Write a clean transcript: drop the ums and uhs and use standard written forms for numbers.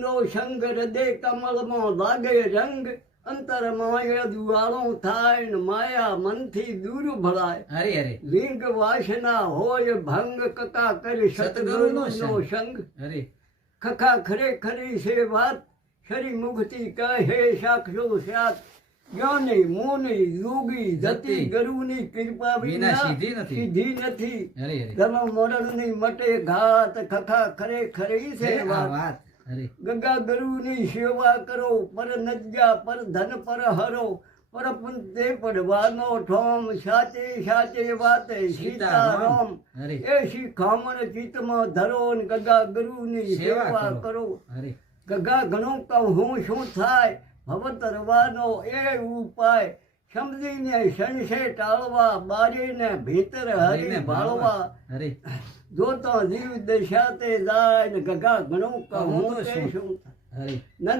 નો સંગ હૃદય કમળમાં લાગે રંગ અંતર માયા દુવાળો થાય ને માયા મનથી દૂર ભળાય. હરે હરે લિંગ વાસના હોય ભંગ કકા કરી સતગુરુનો સંગ. હરે ખખા ખરેખરી છે વાત શરી મુખથી કહે સાક્ષો સાત જ્ઞાની મોની યોગી જતી ગુરુની કૃપા વિના સીધી નથી. હરે હરે ધર્મ મરણની મટે ઘાત ખખા ખરેખરી છે આ વાત. વાત હરે ગંગા ગુરુની સેવા કરો પર નજ્જા પર ધન પર હરો પર પુંતે પડવાનો ઠોમ સાચે સાચે વાતે સીતારામ. હરે એ શિખામણ ચિત્તમાં ધરો ને ગંગા ગુરુની સેવા કરો. હરે ગગા ઘણું કહું શું થાય ભવતરવાનો એ ઉપાય સમજીને સંશય ટાળવા બારીને ભીતર હરી ભાળવા. હરે જો તો જીવ દશાતે જાય ને ગગા ઘણું કહું તે શું. હરે